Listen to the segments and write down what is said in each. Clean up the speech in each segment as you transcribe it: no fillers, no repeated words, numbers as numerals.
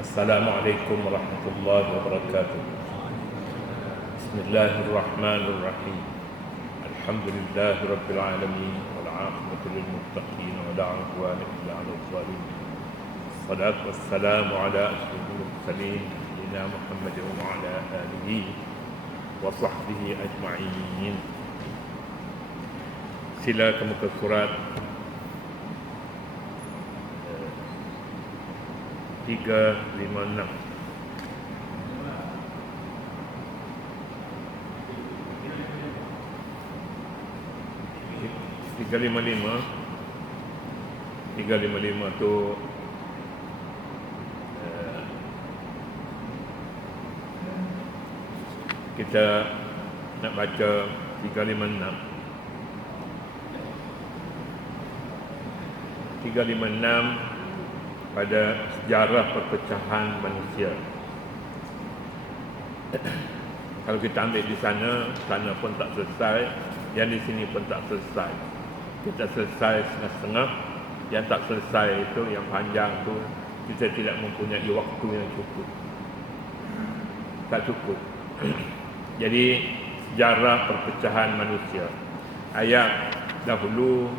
Assalamualaikum warahmatullahi wabarakatuh. Bismillahirrahmanirrahim. Alhamdulillahi rabbil alamin wal 'aqibatu lil muttaqin wa la 'udwana illa 'alal zalimin. Wassalatu wassalamu ala asyrafil mursalin sayyidina Muhammadin wa ala alihi wa sahbihi ajma'in. Sila ke muka surat 356. Tiga lima lima tu kita nak baca 356. 356 pada sejarah perpecahan manusia. Kalau kita ambil di sana pun tak selesai, yang di sini pun tak selesai. Kita selesai setengah-setengah, yang tak selesai itu, yang panjang tu, kita tidak mempunyai waktu yang cukup. Tak cukup. Jadi sejarah perpecahan manusia. Ayat dahulu,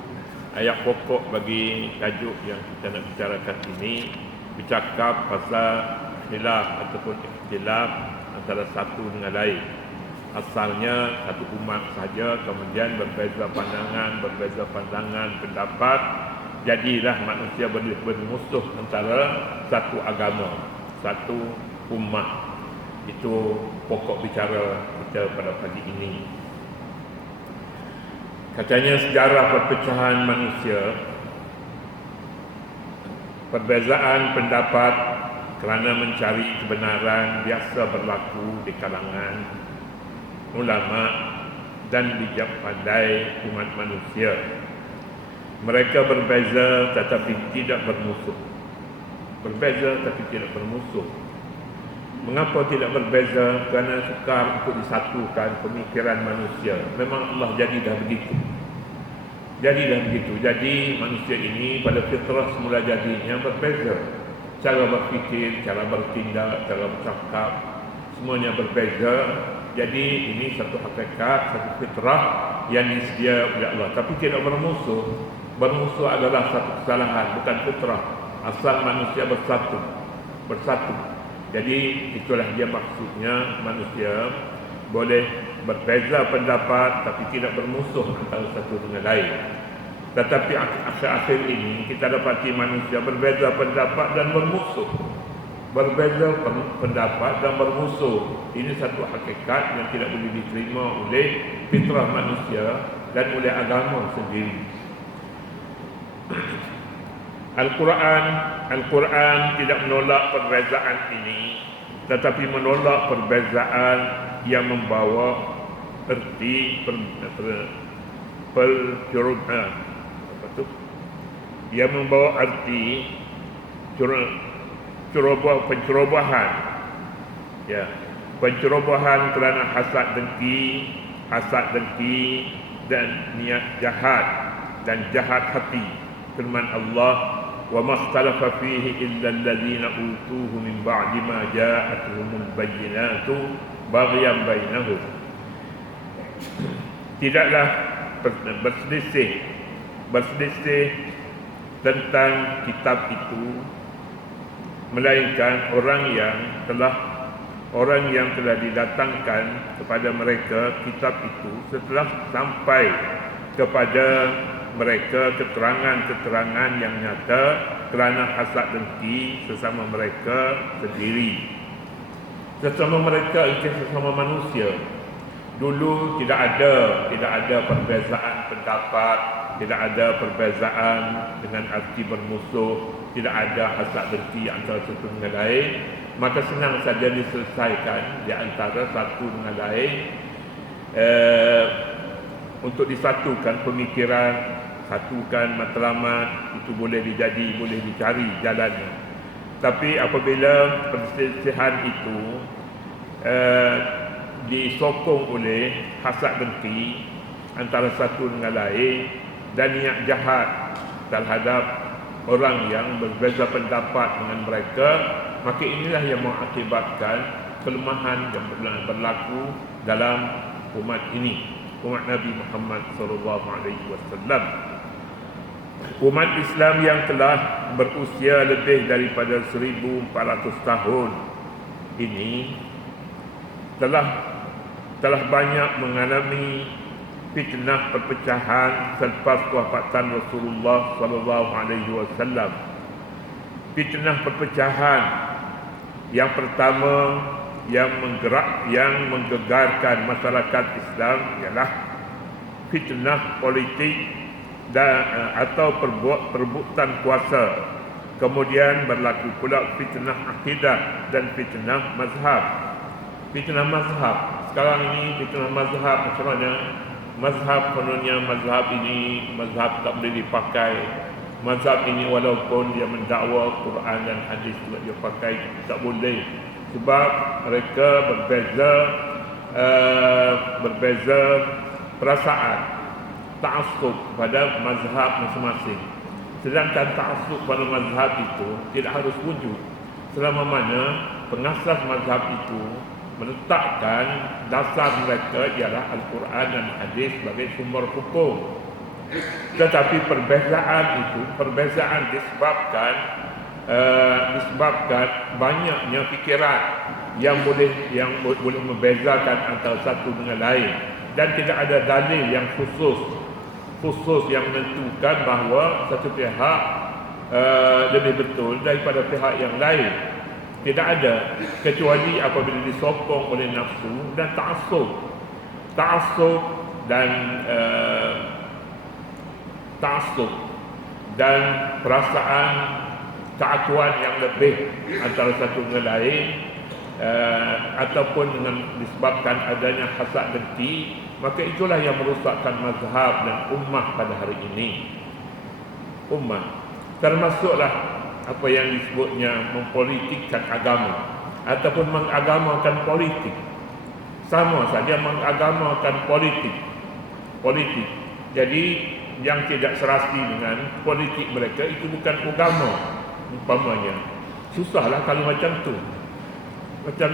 ayat pokok bagi tajuk yang kita nak bicarakan ini bercakap pasal khilaf ataupun ikhtilaf antara satu dengan lain. Asalnya satu umat saja, kemudian berbeza pandangan, pendapat, jadilah manusia bermusuh antara satu agama, satu umat. Itu pokok bicara kita pada pagi ini. Katanya sejarah perpecahan manusia, perbezaan pendapat kerana mencari kebenaran biasa berlaku di kalangan ulama dan bijak pandai umat manusia. Mereka berbeza tetapi tidak bermusuh. Berbeza tetapi tidak bermusuh. Mengapa tidak berbeza? Kerana sukar untuk disatukan pemikiran manusia. Memang Allah jadilah begitu. Jadi manusia ini pada fitrah semula jadinya berbeza. Cara berfikir, cara bertindak, cara bercakap, semuanya berbeza. Jadi ini satu hakikat, satu fitrah yang disedia oleh Allah. Tapi tidak bermusuh. Bermusuh adalah satu kesalahan, bukan fitrah. Asal manusia bersatu. Jadi itulah dia maksudnya, manusia boleh berbeza pendapat tapi tidak bermusuh antara satu dengan lain. Tetapi akhir-akhir ini kita dapati manusia berbeza pendapat dan bermusuh. Berbeza pendapat dan bermusuh. Ini satu hakikat yang tidak boleh diterima oleh fitrah manusia dan oleh agama sendiri. Al-Quran tidak menolak perbezaan ini, tetapi menolak perbezaan yang membawa erti yang membawa arti pencerobohan. Ya, pencerobohan kerana hasad dengki dan niat jahat dan jahat hati. Firman Allah, وَمَا اخْتَلَفَ فِيهِ إِلَّا الَّذِينَ أُوتُوهُ مِنْ بَعْدِ مَا جَاءَتْهُمُ الْبَيِّنَاتُ بَغْيًا بَيْنَهُمْ. Tidaklah berselisih tentang kitab itu, melainkan orang yang telah didatangkan kepada mereka kitab itu setelah sampai kepada mereka keterangan-keterangan yang nyata kerana hasad dengki sesama mereka sendiri. Sesama mereka itu sesama manusia. Dulu tidak ada perbezaan pendapat, tidak ada perbezaan dengan arti bermusuh, tidak ada hasad dengki antara satu dengan lain. Maka senang saja diselesaikan di antara satu dengan lain, untuk disatukan pemikiran, satukan matlamat, itu boleh dicari jalannya. Tapi apabila perselisihan itu disokong oleh hasad dengki antara satu dengan lain dan niat jahat terhadap orang yang berbeza pendapat dengan mereka, maka inilah yang mengakibatkan kelemahan yang berlaku dalam umat ini, umat Nabi Muhammad SAW. Umat Islam yang telah berusia lebih daripada 1400 tahun ini telah banyak mengalami fitnah perpecahan selepas wafatan Rasulullah SAW. Fitnah perpecahan yang pertama yang menggegarkan masyarakat Islam ialah fitnah politik atau perebutan kuasa. Kemudian berlaku pula fitnah akidah dan fitnah mazhab. Fitnah mazhab, sekarang ini fitnah mazhab macam mana? Mazhab kononnya mazhab ini mazhab tak boleh dipakai. Mazhab ini walaupun dia mendakwa Quran dan hadis juga dia pakai, tak boleh. Sebab mereka berbeza perasaan, ta'assub pada mazhab masing-masing. Sedangkan ta'assub pada mazhab itu tidak harus wujud selama mana pengasas mazhab itu meletakkan dasar mereka ialah Al-Quran dan hadis sebagai sumber hukum. Tetapi perbezaan disebabkan banyaknya fikiran yang boleh membezakan antara satu dengan lain, dan tidak ada dalil yang khusus yang menentukan bahawa satu pihak lebih betul daripada pihak yang lain. Tidak ada, kecuali apabila disokong oleh nafsu dan ta'assub dan perasaan keakuan yang lebih antara satu dengan lain, ataupun dengan disebabkan adanya hasad dengki, maka itulah yang merosakkan mazhab dan ummah pada hari ini. Ummah termasuklah apa yang disebutnya mempolitikkan agama ataupun mengagamakan politik. Sama saja mengagamakan politik. Jadi yang tidak serasi dengan politik mereka itu bukan agama umpamanya. Susahlah kalau macam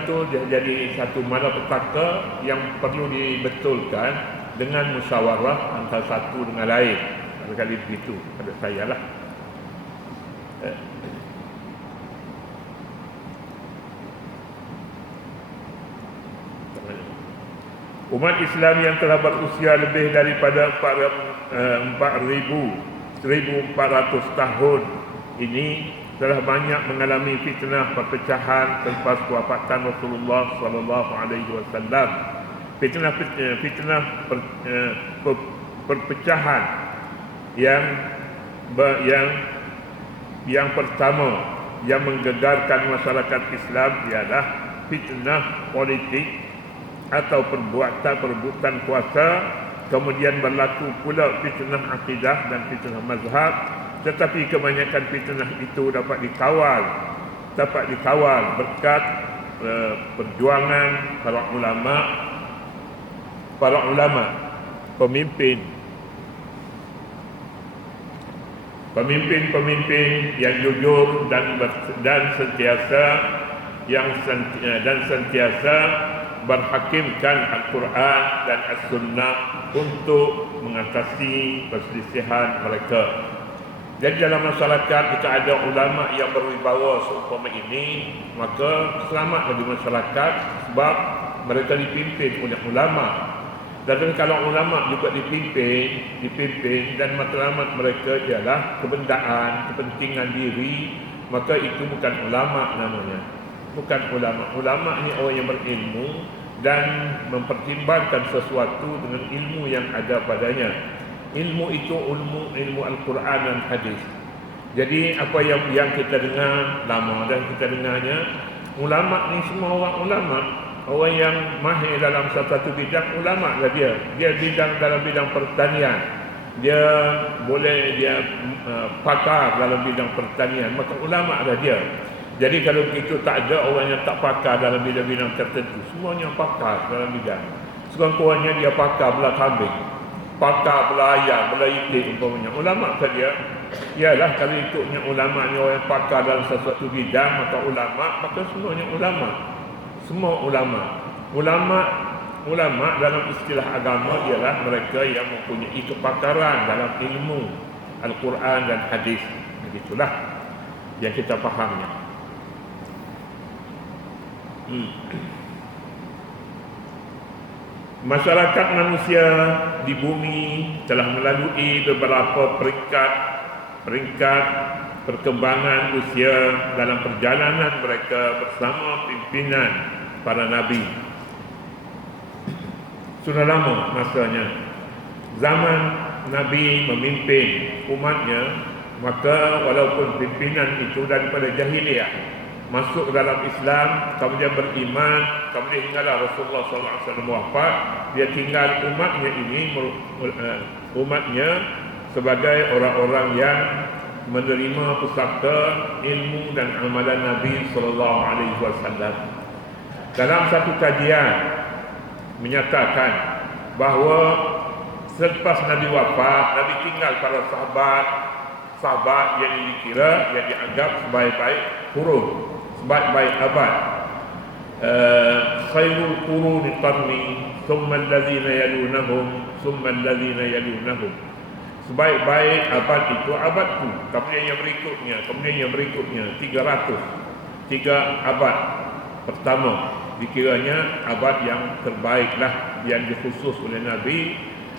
tu dia jadi satu malapetaka yang perlu dibetulkan dengan musyawarah antara satu dengan lain. Barangkali begitu pada saya lah. Umat Islam yang telah berusia lebih daripada 1400 tahun ini telah banyak mengalami fitnah perpecahan selepas wafatan Rasulullah SAW. Fitnah perpecahan yang pertama yang menggegarkan masyarakat Islam ialah fitnah politik atau perebutan kuasa. Kemudian berlaku pula fitnah akidah dan fitnah mazhab. Tetapi kebanyakan fitnah itu dapat dikawal berkat perjuangan para ulama, pemimpin yang jujur dan sentiasa berhakimkan Al-Quran dan As-Sunnah untuk mengatasi perselisihan mereka. Jadi dalam masyarakat jika ada ulama yang berwibawa seumpama ini, maka selamat bagi masyarakat sebab mereka dipimpin oleh ulama. Dan kalau ulama juga dipimpin dan matlamat mereka ialah kebendaan, kepentingan diri, maka itu bukan ulama namanya. Bukan ulama. Ulama ini orang yang berilmu dan mempertimbangkan sesuatu dengan ilmu yang ada padanya. Ilmu itu ilmu Al-Quran dan hadis. Jadi apa yang kita dengar lama dan kita dengarnya, ulama ni semua orang ulama, orang yang mahir dalam satu bidang, ulama lah dia dalam bidang pertanian, dia pakar dalam bidang pertanian, maka ulama lah dia. Jadi kalau begitu tak ada orang yang tak pakar dalam bidang-bidang tertentu, semuanya pakar dalam bidang. Sekurang-kurangnya dia pakar belah kambing, pakar belah ayam, belah itik umpamanya, ulama saja. Ialah kalau ikutnya ulama-nya orang pakar dalam sesuatu bidang, maka ulama, maka semuanya ulama. Semua ulama. Ulama dalam istilah agama ialah mereka yang mempunyai kepakaran dalam ilmu Al-Quran dan hadis. Begitulah yang kita fahamnya. Masyarakat manusia di bumi telah melalui beberapa peringkat perkembangan usia dalam perjalanan mereka bersama pimpinan para nabi. Sudah lama masanya. Zaman Nabi memimpin umatnya, maka walaupun pimpinan itu daripada jahiliyah masuk dalam Islam, kemudian beriman, kemudian hinggalah Rasulullah SAW wafat, dia tinggal umatnya sebagai orang-orang yang menerima pusaka ilmu dan amalan Nabi SAW. Dalam satu kajian menyatakan bahawa selepas Nabi wafat, Nabi tinggal para sahabat yang dikira, yang dianggap sebaik-baik qurun, sebaik-baik abad. Khairul quruni qarni, thumma alladhina yalunahum, thumma alladhina yalunahum. Sebaik-baik abad itu abadku, kemudian yang berikutnya 3 abad pertama dikiranya abad yang terbaiklah yang dikhusus oleh Nabi.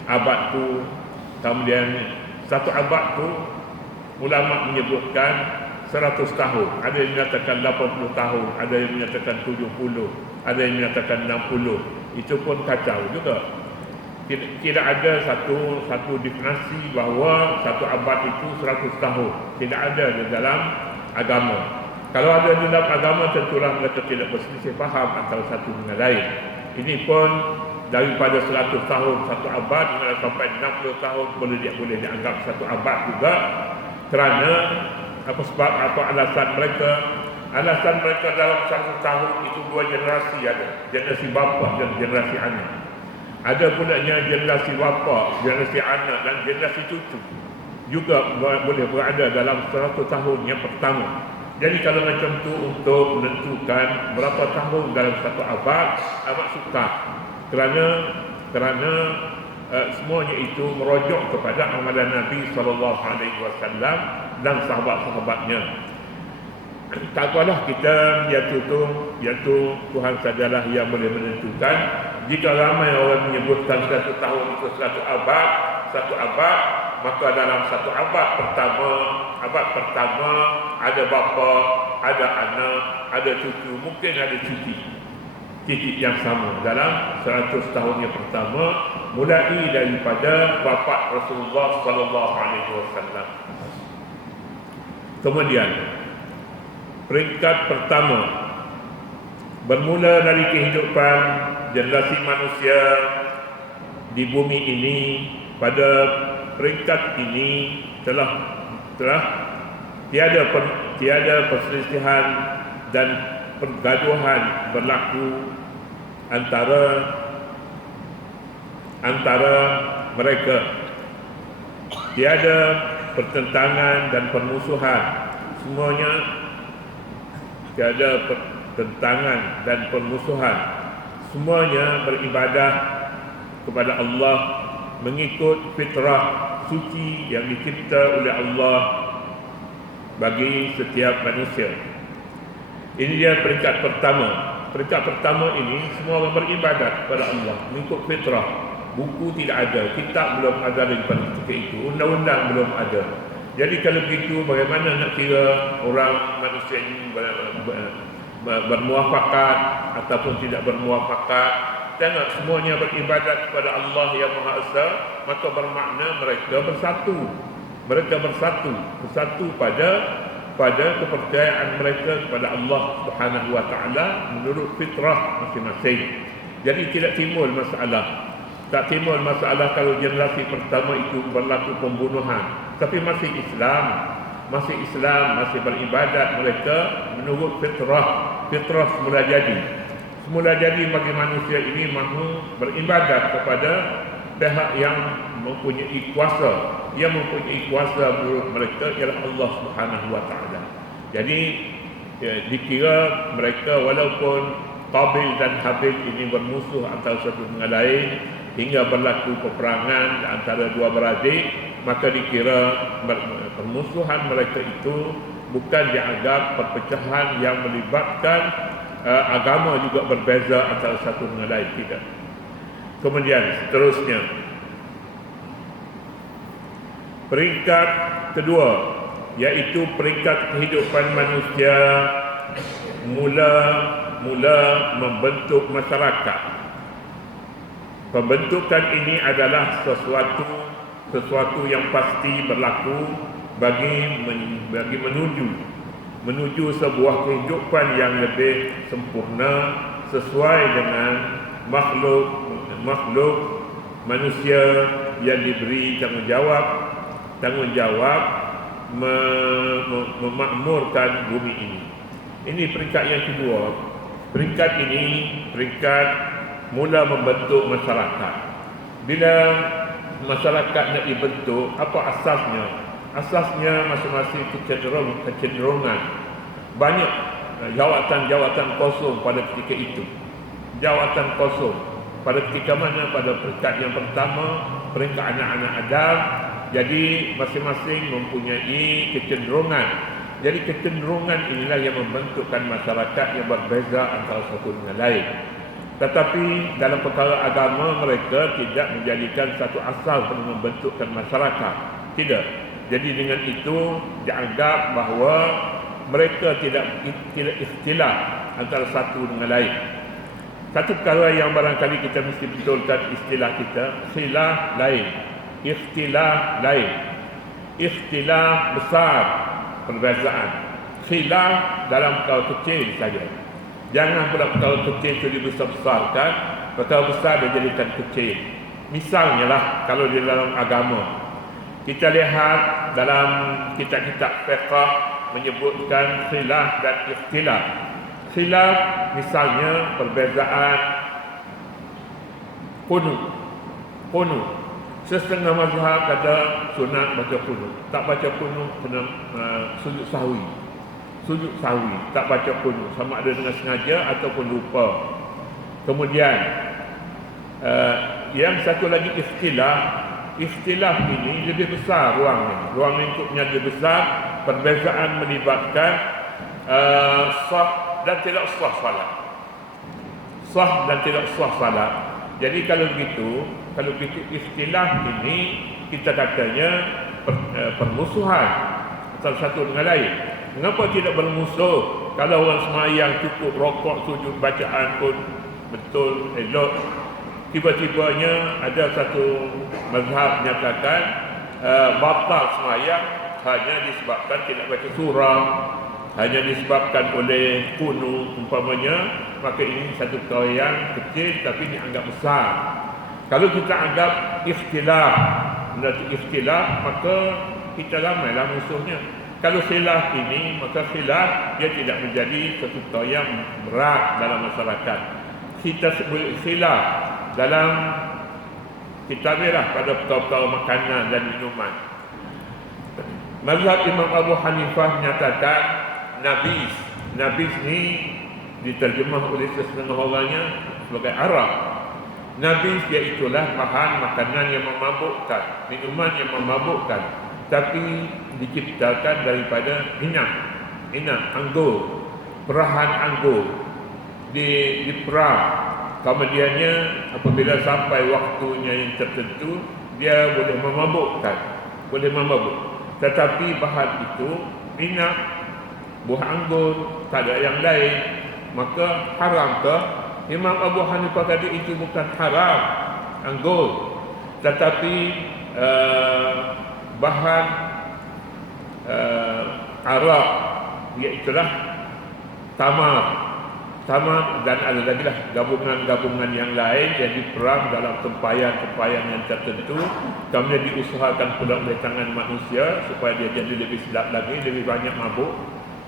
Abad tu, kemudian satu abad tu ulama menyebutkan 100 tahun, ada yang menyatakan 80 tahun, ada yang menyatakan 70, ada yang menyatakan 60. Itu pun kacau juga. Tidak ada satu definisi bahawa satu abad itu 100 tahun. Tidak ada di dalam agama. Kalau ada di dalam agama, tentulah mereka tidak berselisih faham antara satu dengan lain. Ini pun daripada 100 tahun satu abad sampai 60 tahun boleh dianggap satu abad juga. Kerana apa sebab, apa alasan mereka? Alasan mereka dalam satu tahun itu 2 generasi ada. Generasi bapa dan generasi anak. Ada pulanya generasi bapa, generasi anak dan generasi cucu juga boleh berada dalam 100 tahun yang pertama. Jadi kalau macam tu untuk menentukan berapa tahun dalam satu abad amat sukar. Kerana semuanya itu merujuk kepada amalan Nabi SAW dan sahabat-sahabatnya. Tak apalah kita iaitu Tuhan sajalah yang boleh menentukan. Jika ramai orang menyebutkan satu tahun itu satu abad, maka dalam satu abad pertama ada bapa, ada anak, ada cucu, mungkin ada titik yang sama dalam 100 tahun yang pertama, mulai daripada wafat Rasulullah SAW. Kemudian peringkat pertama bermula dari kehidupan generasi manusia di bumi ini. Pada peringkat ini telah tiada perselisihan dan pergaduhan berlaku antara mereka. Tiada pertentangan dan permusuhan. Semuanya tiada pertentangan dan permusuhan. Semuanya beribadah kepada Allah mengikut fitrah suci yang dicipta oleh Allah bagi setiap manusia. Ini dia peringkat pertama. Peringkat pertama ini semua orang beribadat kepada Allah mengikut fitrah. Buku tidak ada, kitab belum ada daripada ketika itu, undang-undang belum ada. Jadi kalau begitu, bagaimana nak kira orang manusia ini bermuafakat ataupun tidak bermuafakat? Tengok, semuanya beribadat kepada Allah yang Maha Esa, maka bermakna mereka bersatu. Mereka bersatu pada kepercayaan mereka kepada Allah Subhanahu wa taala menurut fitrah masing-masing. Jadi tidak timbul masalah. Tak timbul masalah kalau generasi pertama itu berlaku pembunuhan. Tapi masih Islam, masih beribadat mereka menurut fitrah semula jadi. Semula jadi bagi manusia ini mahu beribadat kepada pihak yang mempunyai kuasa, yang mempunyai kuasa buruk mereka ialah Allah Subhanahu wa taala. Jadi dikira mereka walaupun Qabil dan Habil ini bermusuh antara satu dengan lain hingga berlaku peperangan antara dua beradik, maka dikira permusuhan mereka itu bukan dianggap perpecahan yang melibatkan agama juga berbeza antara satu dengan lain, tidak. Kemudian seterusnya, peringkat kedua, iaitu peringkat kehidupan manusia mula membentuk masyarakat. Pembentukan ini adalah sesuatu yang pasti berlaku bagi menuju sebuah kehidupan yang lebih sempurna sesuai dengan makhluk manusia yang diberi tanggungjawab memakmurkan bumi ini. Ini peringkat yang kedua. Peringkat ini peringkat mula membentuk masyarakat. Bila masyarakat nak dibentuk, apa asasnya? Asasnya masing-masing kecenderungan. Banyak jawatan kosong pada ketika itu. Jawatan kosong. Pada ketika mana? Pada peringkat yang pertama, peringkat anak-anak Adam. Jadi masing-masing mempunyai kecenderungan. Jadi kecenderungan inilah yang membentukkan masyarakat yang berbeza antara satu dengan lain. Tetapi dalam perkara agama, mereka tidak menjadikan satu asal untuk membentukkan masyarakat. Tidak. Jadi dengan itu dianggap bahawa mereka tidak istilah antara satu dengan lain. Satu perkara yang barangkali kita mesti betulkan istilah kita, khilaf lain, ikhtilaf lain. Ikhtilaf besar perbezaan. Khilaf dalam perkara kecil saja. Jangan pula perkara kecil itu dibesar-besarkan, perkara besar dijadikan kecil. Misalnya lah, kalau di dalam agama, kita lihat dalam kitab-kitab fiqh menyebutkan khilaf dan ikhtilaf. Khilaf misalnya perbezaan qunut. Setengah mazhab kata sunat baca qunut, tak baca qunut kena sujud sahwi. Sujud sahwi, tak baca qunut, sama ada dengan sengaja ataupun lupa. Kemudian yang satu lagi ikhtilaf ini lebih besar ruangnya. Ruang lingkupnya lebih besar. Perbezaan melibatkan sah dan tidak sah salat. Sah dan tidak sah salat. Jadi kalau begitu ikhtilaf ini kita katanya permusuhan antara satu dengan lain. Mengapa tidak bermusuh? Kalau orang semayang cukup rokok, sujud bacaan pun betul, elok. Tiba-tibanya ada satu mazhab menyatakan batal semayang hanya disebabkan tidak baca surah, hanya disebabkan oleh qunut umpamanya, maka ini satu perkara yang kecil tapi dianggap besar. Kalau kita anggap ikhtilaf, maka kita ramailah musuhnya. Kalau khilaf ini, maka khilaf dia tidak menjadi satu perkara yang berat dalam masyarakat. Kita sebut khilaf dalam kitabnya pada perkara-perkara makanan dan minuman. Mazhab Imam Abu Hanifah menyatakan nabis ni diterjemah oleh setengah orangnya sebagai Arab. Nabis iaitulah bahan makanan yang memabukkan, minuman yang memabukkan, tapi diciptakan daripada inang, anggur, perahan anggur diperah. Kemudiannya apabila sampai waktunya yang tertentu, dia boleh memabuk. Tetapi bahan itu inang, buah anggur, tak ada yang lain, maka haram ke? Imam Abu Hanifah kata itu bukan haram anggur, tetapi bahan arak, iaitulah tamar dan ada lagi lah gabungan-gabungan yang lain yang diperang dalam tempayan-tempayan yang tertentu, kemudian diusahakan pula oleh tangan manusia supaya dia jadi lebih sedap lagi, lebih banyak mabuk,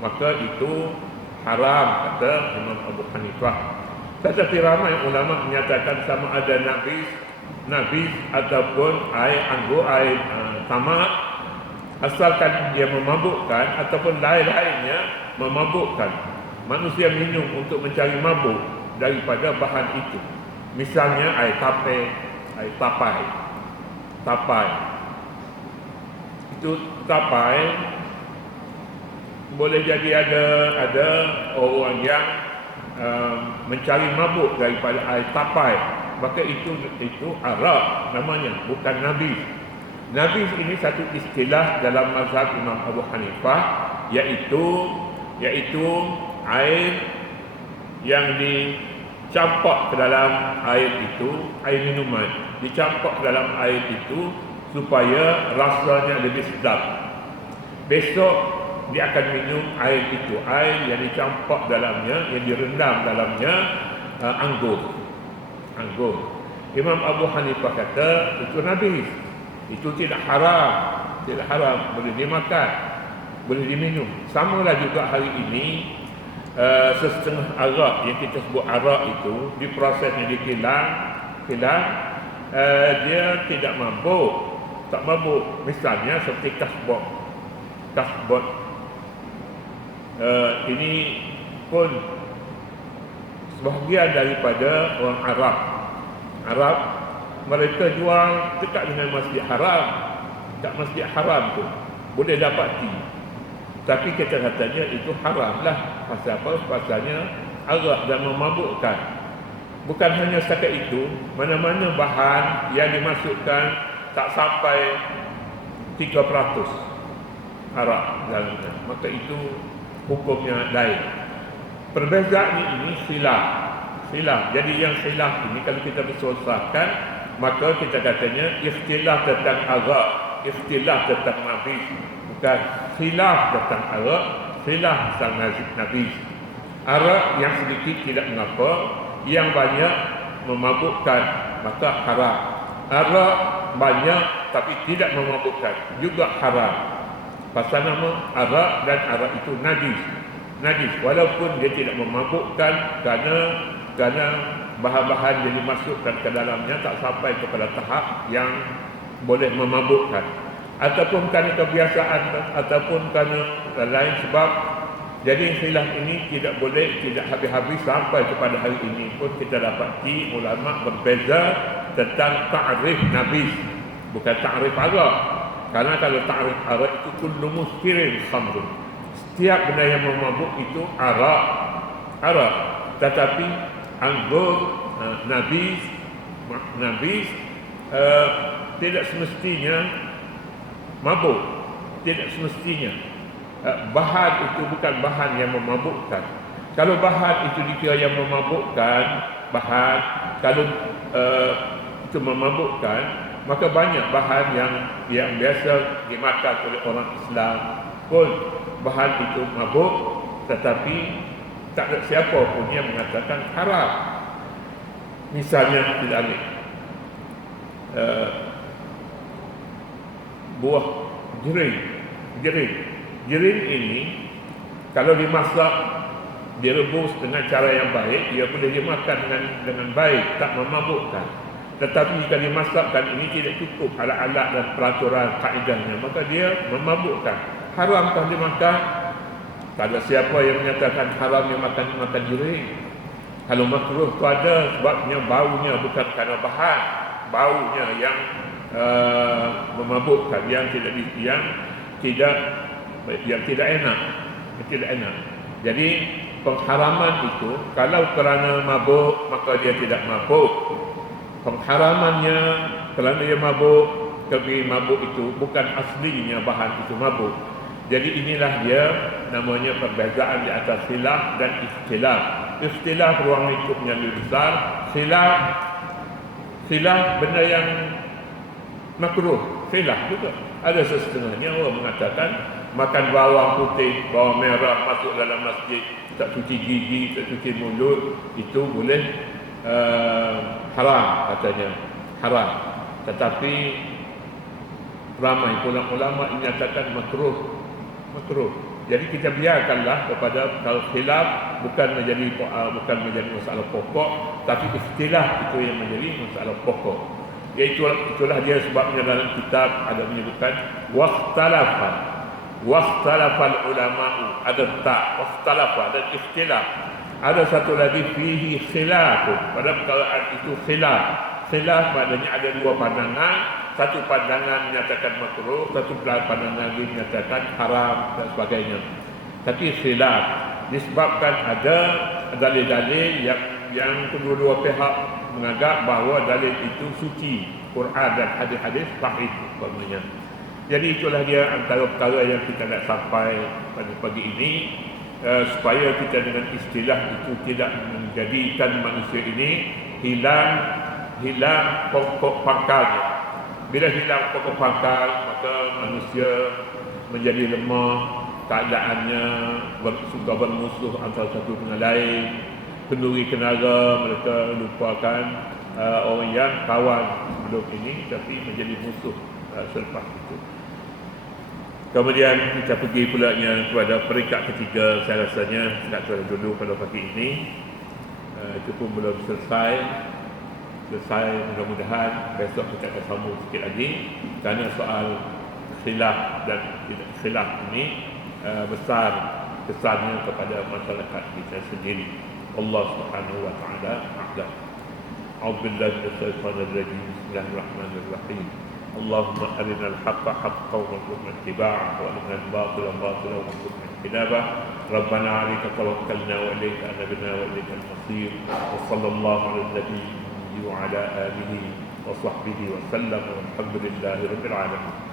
maka itu haram kata Imam Abu Hanifah. Tetapi ramai ulama menyatakan sama ada nabis ataupun air anggur, air tamak, asalkan dia memabukkan ataupun lain-lainnya memabukkan. Manusia minum untuk mencari mabuk daripada bahan itu. Misalnya air tapai. Itu tapai boleh jadi ada orang yang mencari mabuk daripada air tapai, maka itu arak namanya, bukan nabis. Nabis ini satu istilah dalam mazhab Imam Abu Hanifah, iaitu air yang dicampak ke dalam air itu, air minuman dicampak ke dalam air itu supaya rasanya lebih sedap. Besok dia akan minum air itu, air yang dicampak dalamnya, yang direndam dalamnya anggur. Imam Abu Hanifah kata itu nabis, itu tidak haram, boleh dimakan, boleh diminum. Samalah juga hari ini setengah arak yang kita sebut arak itu diprosesnya dikilang, dia tidak tak mabuk. Misalnya seperti kasbot, ini pun sebahagian daripada orang Arab, mereka jual dekat dengan Masjid Haram. Dekat Masjid Haram tu boleh dapati, tapi kita katanya itu haram lah. Pasal apa? Pasalnya arak dan memabukkan. Bukan hanya setakat itu, mana-mana bahan yang dimasukkan tak sampai 3% arak dalamnya, maka itu hukumnya lain. Perbezaan ini khilaf. Jadi yang khilaf ini kalau kita bersusahkan, maka kita katanya ikhtilaf tentang arak, ikhtilaf tentang nabis. Bukan khilaf tentang arak, khilaf tentang nabis. Arak yang sedikit tidak mengapa, yang banyak memabukkan, maka haram. Arak banyak tapi tidak memabukkan, juga haram. Pasal nama arak, dan arak itu najis walaupun dia tidak memabukkan, kerana bahan-bahan yang dimasukkan ke dalamnya tak sampai kepada tahap yang boleh memabukkan, ataupun kerana kebiasaan, ataupun kerana lain sebab. Jadi khilaf ini tidak habis-habis sampai kepada hari ini pun kita dapati ulama berbeza tentang ta'rif nabis, bukan ta'rif arak. Karena kalau ta'rif arak itu kullu muskirin khamrun, setiap benda yang memabuk itu arak. Tetapi anggur, nabis tidak semestinya mabuk, tidak semestinya. Bahan itu bukan bahan yang memabukkan. Kalau bahan itu dikira yang memabukkan, kalau itu memabukkan, maka banyak bahan yang biasa dimakan oleh orang Islam pun bahan itu mabuk, tetapi tak ada siapa pun yang mengatakan haram. Misalnya kita ambil buah Jirin ini kalau dimasak, direbus dengan cara yang baik, ia boleh dimakan dengan baik, tak memabukkan. Tetapi jika dimasakkan ini tidak cukup alat-alat dan peraturan kaedahnya, maka dia memabukkan. Haramkah dimakan? Tak ada siapa yang menyatakan haram yang makan jirin. Kalau makruh itu ada sebabnya baunya, bukan kerana bahan. Baunya yang memabukkan, yang tidak enak. Jadi pengharaman itu kalau kerana mabuk maka dia tidak mabuk. Pengharamannya kerana dia mabuk, tapi mabuk itu bukan aslinya bahan itu mabuk. Jadi inilah dia namanya perbezaan di atas khilaf dan ikhtilaf. Ikhtilaf ruang lingkupnya lebih besar. Khilaf benda yang makruh, khilaf juga. Ada setengahnya orang mengatakan makan bawang putih, bawang merah masuk dalam masjid, tak cuci gigi, tak cuci mulut, itu boleh haram katanya, haram. Tetapi ramai ulama menyatakan makruh. Jadi kita biarkanlah kepada kalau khilaf bukan menjadi masalah pokok, tapi ikhtilaf itu yang menjadi masalah pokok. Itulah dia sebabnya dalam kitab ada menyebutkan waqtalafal ulama'u, ada tak waqtalafa, ada ikhtilaf. Ada satu lagi fihi khilaf, pada perkara itu khilaf maknanya ada dua pandangan. Satu pandangan menyatakan makruh, satu pandangan lagi menyatakan haram dan sebagainya. Tapi khilaf disebabkan ada dalil-dalil yang kedua-dua pihak menganggap bahawa dalil itu suci, Quran dan hadis-hadis sahih umpamanya. Jadi itulah dia antara perkara yang kita nak sampai pada pagi ini, supaya kita dengan istilah itu tidak menjadikan manusia ini hilang pokok pangkalnya. Bila hilang pokok pangkal, maka manusia menjadi lemah, keadaannya suka bermusuh antara satu dengan lain, kenduri kenara, mereka lupakan orang yang kawan sebelum ini tapi menjadi musuh selepas itu. Kemudian kita pergi pulanya kepada peringkat ketiga. Saya rasanya nak terus dulu pada pagi ini. Itu pun belum selesai. Mudah-mudahan besok kita akan sambung sikit lagi, kerana soal khilaf dan tidak khilaf ini besar kesannya kepada masyarakat kita sendiri. Allah Subhanahu wa taala a'lam. A'udzubillahi minasyaitonir rajim. Bismillahirrahmanirrahim. Allahumma arinal haqqa haqqan warzuqna ittiba'ahu wa arinal batila batilan warzuqna ijtinabah. Rabbana 'alaika tawakkalna wa ilayka anabna wa ilaykal masir. Wa sallallahu 'ala nabiyyina wa 'ala alihi wa sahbihi wa sallam. Walhamdulillahi rabbil alamin.